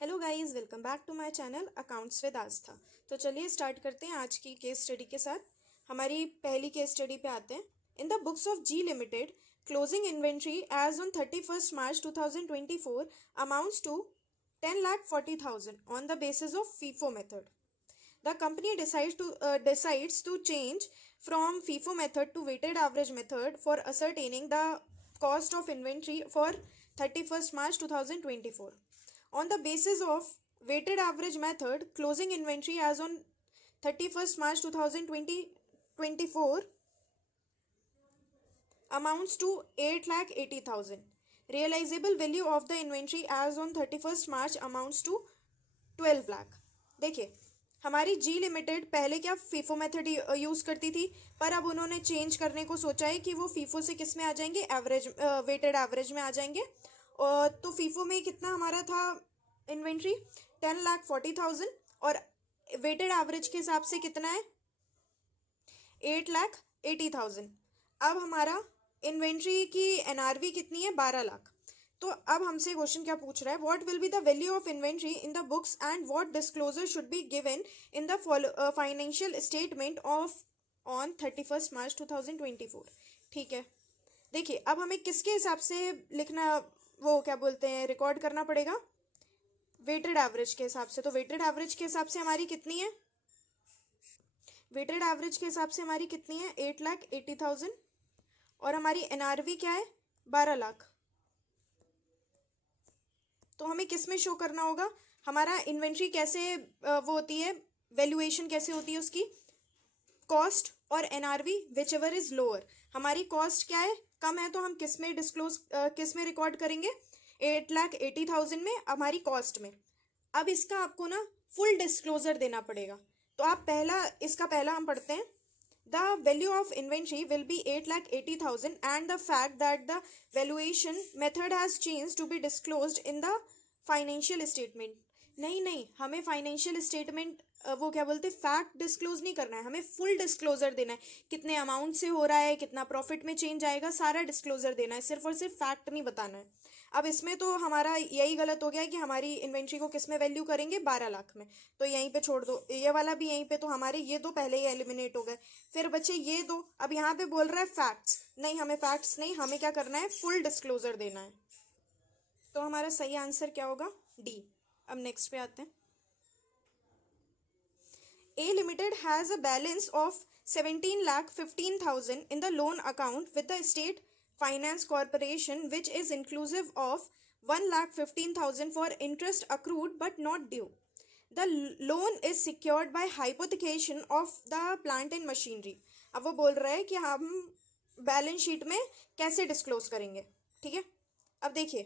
Hello guys, welcome back to my channel accounts with Aastha. तो चलिए start करते हैं आज की केस स्टडी के साथ। हमारी पहली केस स्टडी पे आते हैं। In the books of G limited, closing inventory as on 31st March 2024 amounts to 10,40,000 on the basis of FIFO method. The company decides to change from FIFO method to weighted average method for ascertaining the cost of inventory for 31st March 2024. On the basis of weighted average method, closing inventory as on 31st March 2024 amounts to 8,80,000. Realizable value of the inventory as on 31st March amounts to 12 lakh. देखिए, हमारी जी limited पहले क्या FIFO method use करती थी, पर अब उन्होंने change करने को सोचा है कि वो फीफो से किस में आ जाएंगे, एवरेज वेटेड एवरेज में आ जाएंगे. और तो फीफो में कितना हमारा था इन्वेंट्री 10,40,000 और वेटेड एवरेज के हिसाब से कितना है 8,80,000. अब हमारा इन्वेंट्री की एनआरवी कितनी है 12 लाख. तो अब हमसे क्वेश्चन क्या पूछ रहा है, what will be the value of inventory in the books and what disclosure should be given in the financial statement of on 31st March 2024. ठीक है, देखिए अब हमें किसके हिसाब से लिखना, वो क्या बोलते हैं, रिकॉर्ड करना पड़ेगा वेटेड एवरेज के हिसाब से. तो वेटेड एवरेज के हिसाब से हमारी कितनी है, वेटेड एवरेज के हिसाब से हमारी कितनी है 8,80,000 और हमारी एनआरवी क्या है 12 लाख. तो हमें किस में शो करना होगा, हमारा इन्वेंट्री कैसे वो होती है, वैल्यूएशन कैसे होती है उसकी, कॉस्ट और NRV which ever is lower. हमारी कॉस्ट क्या है, कम है, तो हम किस में किस में रिकॉर्ड करेंगे 8,80,000 में, हमारी कॉस्ट में. अब इसका आपको ना फुल डिस्क्लोजर देना पड़ेगा. तो आप इसका पहला हम पढ़ते हैं. The value of inventory will be 8,80,000 and the fact that the valuation method has changed to be disclosed in the financial statement. नहीं, हमें फाइनेंशियल स्टेटमेंट वो क्या बोलते हैं फैक्ट डिस्क्लोज नहीं करना है, हमें फुल डिस्क्लोजर देना है. कितने अमाउंट से हो रहा है, कितना प्रॉफिट में चेंज आएगा, सारा डिस्क्लोजर देना है, सिर्फ और सिर्फ फैक्ट नहीं बताना है. अब इसमें तो हमारा यही गलत हो गया है कि हमारी इन्वेंट्री को किस में वैल्यू करेंगे 12 लाख में. तो यहीं पे छोड़ दो, ये वाला भी यहीं पे. तो हमारे ये दो पहले ही एलिमिनेट हो गए. फिर बच्चे ये दो. अब यहाँ पे बोल रहा है फैक्ट्स, नहीं हमें फैक्ट्स नहीं, हमें क्या करना है फुल डिस्क्लोजर देना है. तो हमारा सही आंसर क्या होगा डी. अब नेक्स्ट पे आते हैं. A Limited has a balance of 17,15,000 in the loan account with the State Finance Corporation, which is inclusive of 1,15,000 for interest accrued but not due. The loan is secured by hypothecation of the plant and machinery. अब वो बोल रहा है कि हम balance sheet में कैसे disclose करेंगे. ठीक है, अब देखिए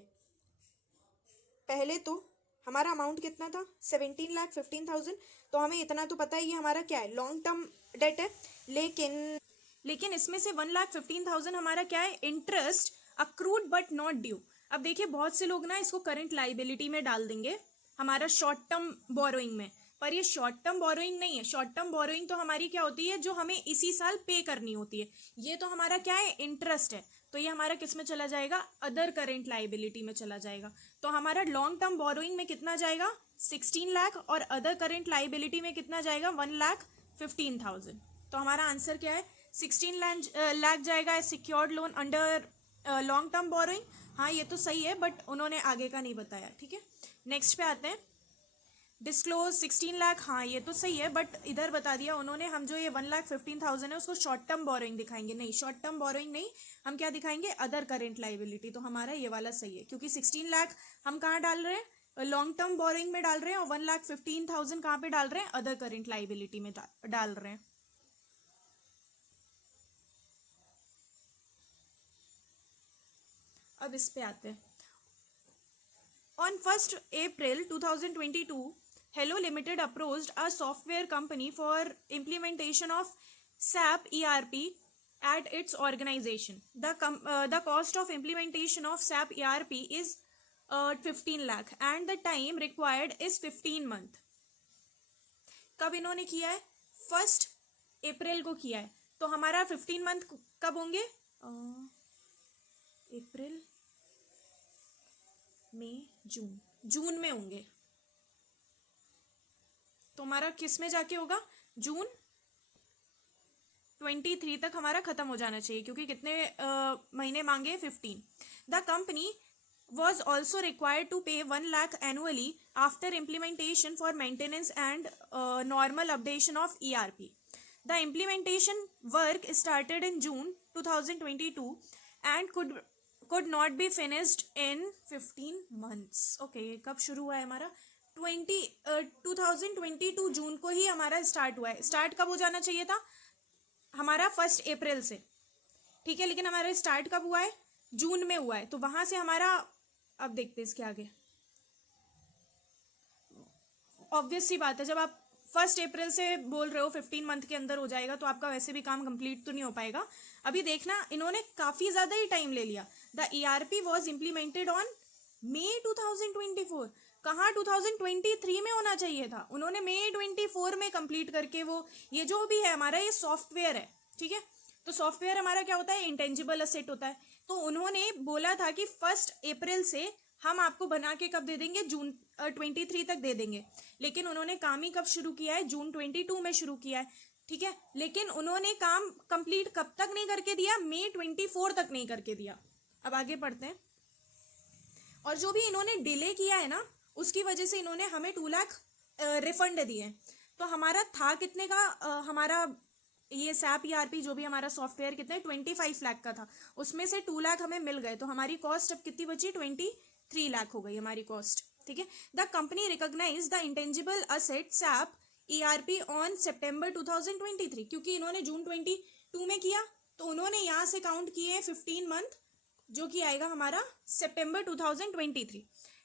पहले तो हमारा अमाउंट कितना था 17,15,000. तो हमें इतना तो पता है ये हमारा क्या है लॉन्ग टर्म डेट है. लेकिन इसमें से 1,15,000 हमारा क्या है interest accrued but not due. अब देखिए बहुत से लोग ना इसको करंट लाइबिलिटी में डाल देंगे हमारा शॉर्ट टर्म बोरोइंग में, पर ये शॉर्ट टर्म बोरोइंग नहीं है. शॉर्ट टर्म बोरोइंग तो हमारी क्या होती है जो हमें इसी साल पे करनी होती है. ये तो हमारा क्या है इंटरेस्ट है. तो ये हमारा किस में चला जाएगा, अदर करेंट लाइबिलिटी में चला जाएगा. तो हमारा लॉन्ग टर्म बोरोइंग में कितना जाएगा 16 लाख और अदर करेंट लाइबिलिटी में कितना जाएगा 1,15,000. तो हमारा आंसर क्या है 16 लाख जाएगा secured loan under long term borrowing. हाँ ये तो सही है, बट उन्होंने आगे का नहीं बताया. ठीक है, नेक्स्ट पे आते हैं. डिस्क्लोज 16 लाख, हाँ ये तो सही है, बट इधर बता दिया उन्होंने हम जो ये 1,15,000 है उसको शॉर्ट टर्म बोरोइंग दिखाएंगे. नहीं, शॉर्ट टर्म बोरोइंग नहीं, हम क्या दिखाएंगे अदर करेंट लाइबिलिटी. तो हमारा ये वाला सही है, क्योंकि 16 लाख हम कहाँ डाल रहे हैं लॉन्ग टर्म बोरोइंग में डाल रहे हैं और 1,15,000 कहाँ पे डाल रहे हैं अदर करेंट लाइबिलिटी में डाल रहे हैं. अब इस पे आते हैं. On 1st April 2022, Hello Limited approached a software company for implementation of SAP ERP at its organization. The cost of implementation of SAP ERP is 15 lakh and the time required is 15 month. कब इन्होंने किया है 1st अप्रैल को किया है. तो हमारा 15 month कब होंगे अप्रैल मई जून में होंगे. तो हमारा किस में जाके होगा, जून 23 तक हमारा खत्म हो जाना चाहिए, क्योंकि कितने महीने मांगे, 15. The company was also required to pay 1 lakh annually after implementation for maintenance and normal updation of ERP. The implementation work started in June 2022 and could not be finished in 15 months. Okay, कब शुरू हुआ है हमारा, 2022 जून को ही हमारा start हुआ है. Start कब हो जाना चाहिए था हमारा, 1 अप्रैल से, ठीक है, लेकिन हमारा स्टार्ट कब हुआ है, जून में हुआ है. तो वहां से हमारा, अब देखते हैं इसके आगे. ऑब्वियस सी बात है, जब आप 1 अप्रैल से बोल रहे हो 15 मंथ के अंदर हो जाएगा, तो आपका वैसे भी काम कंप्लीट तो नहीं हो पाएगा. अभी देखना, इन्होंने काफी ज्यादा ही टाइम ले लिया. The ERP was implemented on May 2024. कहाँ 2023 में होना चाहिए था, उन्होंने मई 24 में कंप्लीट करके वो, ये जो भी है हमारा, ये सॉफ्टवेयर है, ठीक है. तो सॉफ्टवेयर हमारा क्या होता है, इंटेंजिबल असेट होता है. तो उन्होंने बोला था कि 1 अप्रैल से हम आपको बना के कब दे देंगे, जून 23 तक दे देंगे. लेकिन उन्होंने काम ही कब शुरू किया है, जून 22 में शुरू किया है, ठीक है. लेकिन उन्होंने काम कंप्लीट कब तक नहीं करके दिया, मई 24 तक नहीं करके दिया. अब आगे पढ़ते हैं. और जो भी इन्होंने डिले किया है ना, उसकी वजह से इन्होंने हमें 2 लाख रिफंड दिए. तो हमारा था कितने का, हमारा ये SAP ERP जो भी हमारा सॉफ्टवेयर कितने, 25 लाख का था, उसमें से 2 लाख हमें मिल गए. तो हमारी कॉस्ट अब कितनी बची, 23 लाख हो गई हमारी कॉस्ट, ठीक है. The company recognise the intangible asset SAP ERP on September 2023. क्योंकि इन्होंने जून 22 में किया, तो उन्होंने यहाँ से काउंट किए 15 मंथ, जो कि आएगा हमारा सितंबर 2023.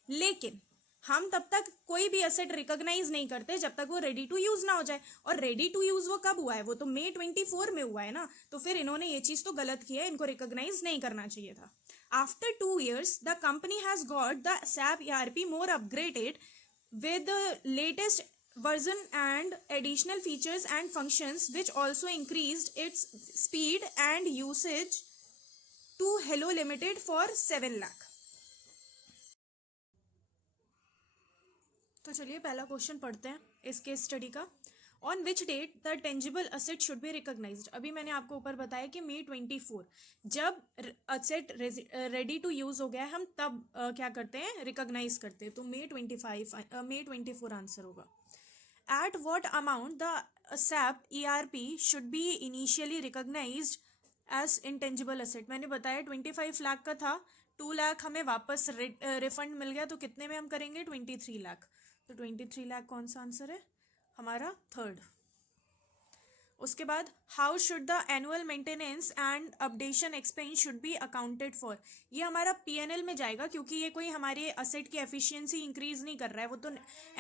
लेकिन हम तब तक कोई भी एसेट रिकॉग्नाइज नहीं करते जब तक वो रेडी टू यूज ना हो जाए. और रेडी टू यूज वो कब हुआ है, वो तो मई 24 में हुआ है ना. तो फिर इन्होंने ये चीज तो गलत की है, इनको रिकॉग्नाइज नहीं करना चाहिए था. After 2 years the company has got the SAP ERP more upgraded with the latest version and additional features and functions, which also increased its speed and usage to Hello Limited for 7 lakh. तो चलिए पहला question पढ़ते हैं इस case study का. On which date the tangible asset should be recognised. अभी मैंने आपको ऊपर बताया कि मई 24, जब असेट रेडी टू यूज हो गया है, हम तब क्या करते हैं, रिकॉग्नाइज करते हैं. तो मई 24 आंसर होगा. At what amount the SAP ERP should be initially recognised as intangible asset. मैंने बताया 25 लाख का था, 2 लाख हमें वापस रिफंड मिल गया, तो कितने में हम करेंगे, 23 लाख. तो 23 लाख कौन सा आंसर है हमारा, थर्ड. उसके बाद how should the annual maintenance and updation expense should be accounted for. ये हमारा P&L में जाएगा, क्योंकि ये कोई हमारे असेट की एफिशिएंसी इंक्रीज नहीं कर रहा है, वो तो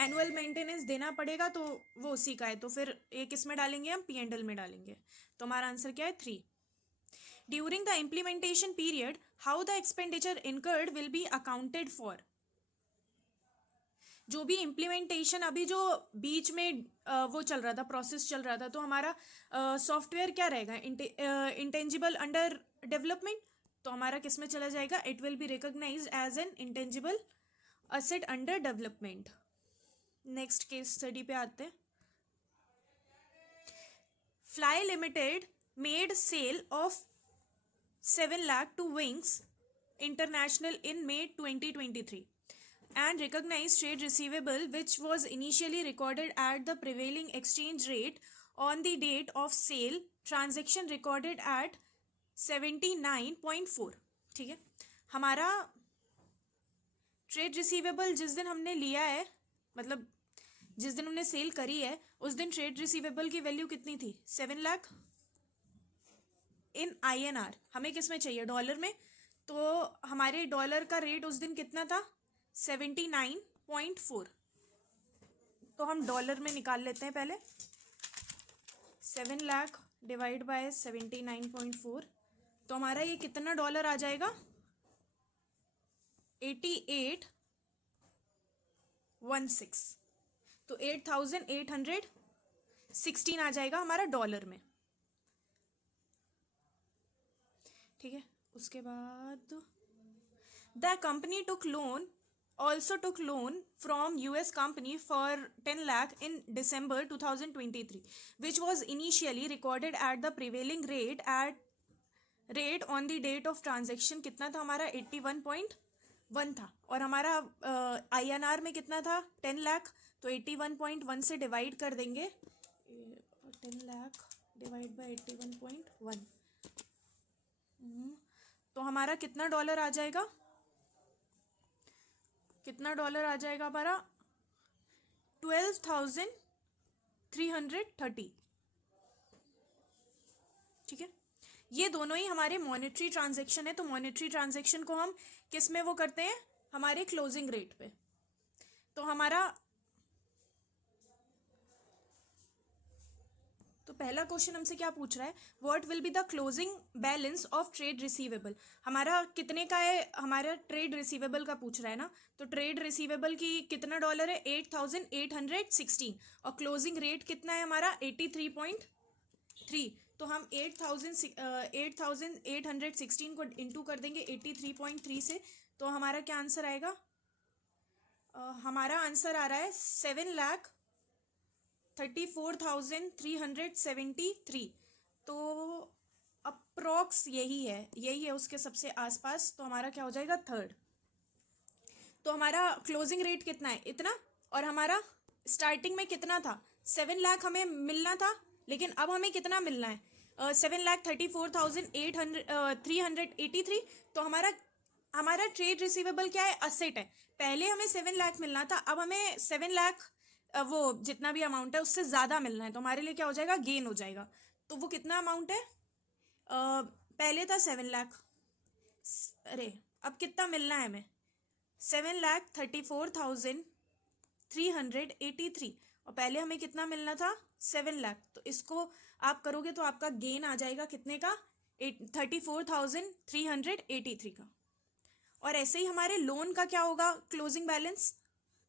एनुअल मेंटेनेंस देना पड़ेगा, तो वो उसी का है. तो फिर ये किस में डालेंगे, हम P&L में डालेंगे. तो हमारा आंसर क्या है, 3. During the implementation period how the expenditure incurred will be accounted for. जो भी इम्प्लीमेंटेशन अभी जो बीच में वो चल रहा था, प्रोसेस चल रहा था, तो हमारा सॉफ्टवेयर क्या रहेगा, इंटेंजिबल अंडर डेवलपमेंट. तो हमारा किस में चला जाएगा, it will be recognised as an intangible asset under development. Next case study पे आते हैं. Fly limited made sale of 7 lakh to Wings International in May 2023 and recognized trade receivable which was initially recorded at the prevailing exchange rate on the date of sale. Transaction recorded at 79.4. ठीक है, हमारा trade receivable जिस दिन हमने लिया है, मतलब जिस दिन हमने सेल करी है, उस दिन ट्रेड रिसीवेबल की वैल्यू कितनी थी, 7 लाख इन INR. हमें किस में चाहिए, डॉलर में. तो हमारे डॉलर का रेट उस दिन कितना था, 79.4. तो हम डॉलर में निकाल लेते हैं पहले. 7 लाख डिवाइड बाय 79.4, तो हमारा ये कितना डॉलर आ जाएगा, 8816. तो 8816 आ जाएगा हमारा डॉलर में, ठीक है. उसके बाद the company took loan also took loan from US company for 10 lakh in December 2023, which was initially recorded at the prevailing rate on the date of transaction. कितना था हमारा? 81.1 था, और हमारा INR में कितना था? 10 लाख. तो 81.1 से डिवाइड कर देंगे, 10 लाख डिवाइड बाय 81.1, तो हमारा कितना डॉलर आ जाएगा? कितना डॉलर आ जाएगा हमारा? 12,330. ठीक है, ये दोनों ही हमारे मॉनेटरी ट्रांजैक्शन है. तो मॉनेटरी ट्रांजैक्शन को हम किस में वो करते हैं? हमारे क्लोजिंग रेट पे. तो हमारा तो पहला क्वेश्चन हमसे क्या पूछ रहा है? What will be the closing balance of trade receivable. हमारा कितने का है? हमारा ट्रेड रिसीवेबल का पूछ रहा है ना. तो ट्रेड रिसीवेबल की कितना डॉलर है? 8,816, और क्लोजिंग रेट कितना है हमारा? 83.3. तो हम 8,816 को इंटू कर देंगे 83.3 से. तो हमारा क्या आंसर आएगा? हमारा आंसर आ रहा है 7,34,373. तो अप्रॉक्स यही है उसके सबसे आसपास. तो हमारा क्या हो जाएगा? थर्ड. तो हमारा क्लोजिंग रेट कितना है? इतना. और हमारा स्टार्टिंग में कितना था? 7 लाख हमें मिलना था, लेकिन अब हमें कितना मिलना है? 7,34,383. तो हमारा ट्रेड रिसीवेबल क्या है? असेट है. पहले हमें 7 लाख मिलना था, अब हमें 7 लाख वो जितना भी अमाउंट है उससे ज़्यादा मिलना है. तो हमारे लिए क्या हो जाएगा? गेन हो जाएगा. तो वो कितना अमाउंट है? पहले था 7 लाख, अरे अब कितना मिलना है हमें? 7,34,383. और पहले हमें कितना मिलना था? 7 लाख. तो इसको आप करोगे तो आपका गेन आ जाएगा कितने का? 34,383 का. और ऐसे ही हमारे लोन का क्या होगा? क्लोजिंग बैलेंस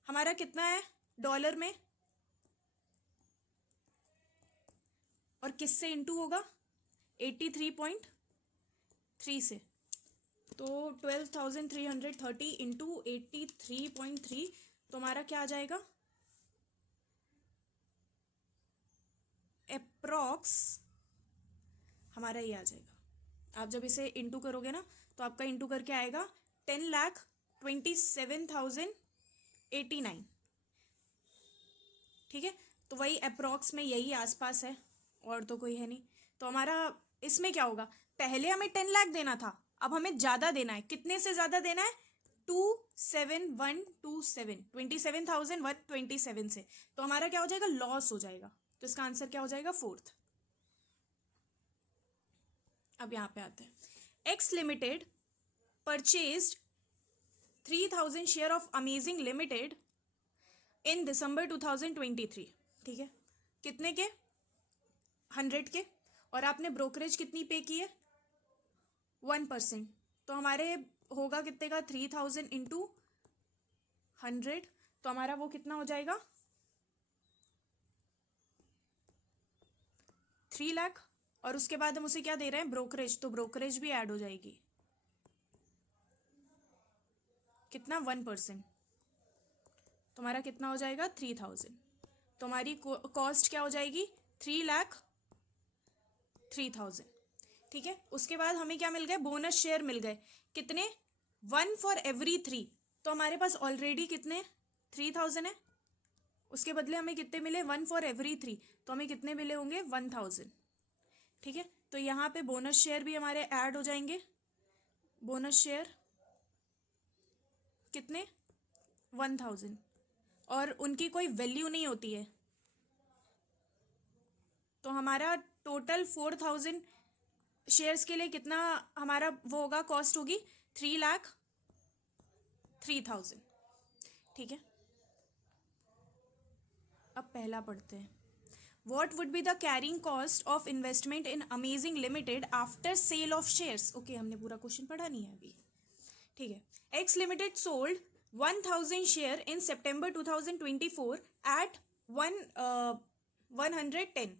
हमारा कितना है डॉलर में, और किससे इंटू होगा? 83.3 से. तो 12,330 इंटू 83.3, तो हमारा क्या आ जाएगा? अप्रॉक्स हमारा ये आ जाएगा. आप जब इसे इंटू करोगे ना, तो आपका इंटू करके आएगा 10,27,089. ठीक है, तो वही अप्रॉक्स में यही आसपास है, और तो कोई है नहीं. तो हमारा इसमें क्या होगा? पहले हमें 10 लाख देना था, अब हमें ज़्यादा देना है. कितने से ज़्यादा देना है? 27,127, 27,127 से. तो हमारा क्या हो जाएगा? लॉस हो जाएगा. तो इसका आंसर क्या हो जाएगा? फोर्थ. अब यहाँ पे आते हैं. X limited purchased 3,000 share of Amazing limited in December 2023. ठीक है, कितने के? 100 के. और आपने ब्रोकरेज कितनी पे की है? 1%. तो हमारे होगा कितने का? 3,000 इंटू 100. तो हमारा वो कितना हो जाएगा? 3 लाख. और उसके बाद हम उसे क्या दे रहे हैं? ब्रोकरेज. तो ब्रोकरेज भी ऐड हो जाएगी. कितना? 1%. तो हमारा कितना हो जाएगा? 3,000. तो हमारी कॉस्ट क्या हो जाएगी? 3,03,000. ठीक है, उसके बाद हमें क्या मिल गए? बोनस शेयर मिल गए. कितने? 1 फॉर एवरी 3. तो हमारे पास ऑलरेडी कितने? 3,000 है. उसके बदले हमें कितने मिले? 1 फॉर एवरी 3. तो हमें कितने मिले होंगे? 1,000. ठीक है, तो यहाँ पे बोनस शेयर भी हमारे ऐड हो जाएंगे. बोनस शेयर कितने? 1,000. और उनकी कोई वैल्यू नहीं होती है. तो हमारा टोटल 4,000 शेयर्स के लिए कितना हमारा वो होगा? कॉस्ट होगी 3,03,000. ठीक है, अब पहला पढ़ते हैं. What would be the carrying cost of investment in Amazing Limited after sale of shares? Okay, हमने पूरा क्वेश्चन पढ़ा नहीं है अभी. ठीक है, X Limited sold 1,000 share in September 2024 at 110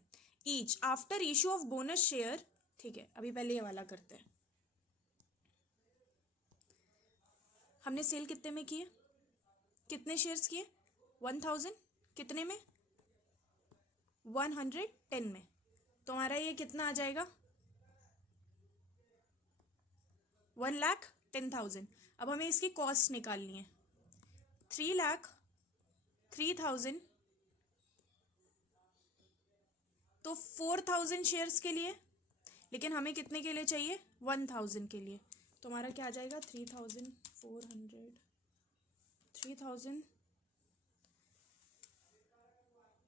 each after issue of bonus share. ठीक है, अभी पहले ये वाला करते हैं. हमने सेल कितने में की है? कितने शेयर्स किए? 1000 कितने में? 110 में। तो हमारा ये कितना आ जाएगा? 1,10,000। अब हमें इसकी कॉस्ट निकालनी है। 3,03,000 तो 4,000 शेयर्स के लिए, लेकिन हमें कितने के लिए चाहिए? 1,000 के लिए। तो हमारा क्या आ जाएगा? 3,000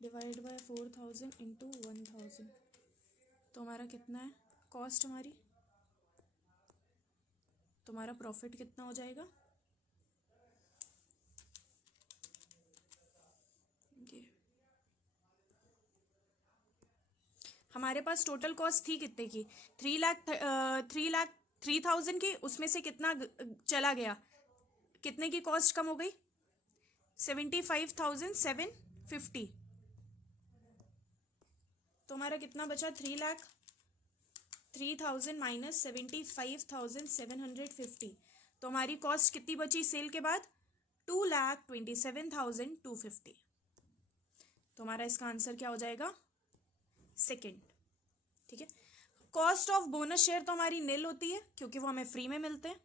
डिवाइड बाय 4,000 इंटू 1,000। तो हमारा कितना है कॉस्ट हमारी? तुम्हारा प्रॉफिट कितना हो जाएगा? ये हमारे पास टोटल कॉस्ट थी कितने की? 3,03,000 की। उसमें से कितना चला गया? कितने की कॉस्ट कम हो गई? 75,750। तो हमारा कितना बचा? 3,03,000 माइनस 75,750। तो हमारी कॉस्ट कितनी बची सेल के बाद? 2,27,250। तो हमारा इसका आंसर क्या हो जाएगा? सेकेंड। ठीक है। कॉस्ट ऑफ बोनस शेयर तो हमारी निल होती है क्योंकि वो हमें फ्री में मिलते हैं।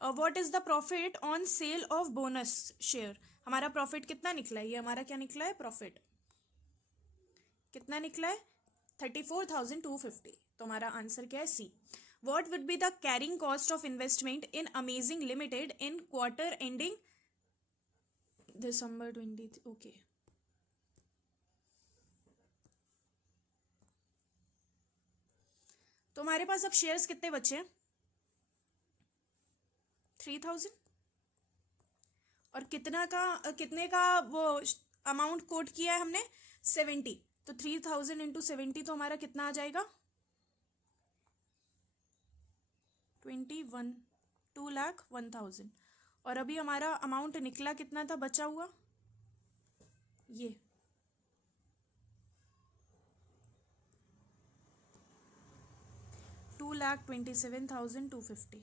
What is the profit on sale of bonus share? हमारा प्रॉफिट कितना निकला है? ये हमारा क्या निकला है? प्रॉफिट कितना निकला है? 34,250। तो हमारा आंसर क्या है? C. What would be the carrying cost of investment in Amazing limited in quarter ending December 20? Okay. तो हमारे पास अब शेयर्स कितने बचे हैं? 3,000। और कितने का वो अमाउंट कोट किया है हमने? 70। तो 3,000 इंटू 70 तो हमारा कितना आ जाएगा? 21, 2,01,000। और अभी हमारा अमाउंट निकला कितना था बचा हुआ? ये 2,27,250।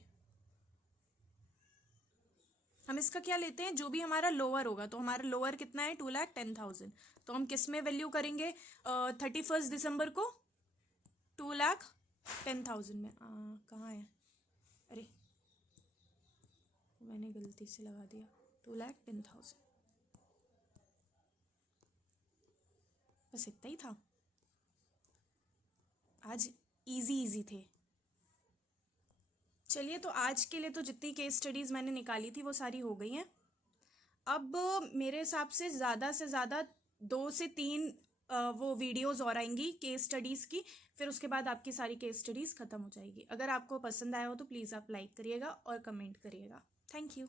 हम इसका क्या लेते हैं? जो भी हमारा लोअर होगा। तो हमारा लोअर कितना है? 2,10,000। तो हम किस में वैल्यू करेंगे 31 दिसंबर को? 2,10,000 में। कहाँ है? अरे मैंने गलती से लगा दिया। 2,10,000। बस इतना ही था। आज इजी थे। चलिए, तो आज के लिए तो जितनी केस स्टडीज़ मैंने निकाली थी वो सारी हो गई हैं। अब मेरे हिसाब से ज़्यादा 2 से 3 वो वीडियोस और आएंगी केस स्टडीज़ की। फिर उसके बाद आपकी सारी केस स्टडीज़ ख़त्म हो जाएगी। अगर आपको पसंद आया हो तो प्लीज़ आप लाइक करिएगा और कमेंट करिएगा। Thank you.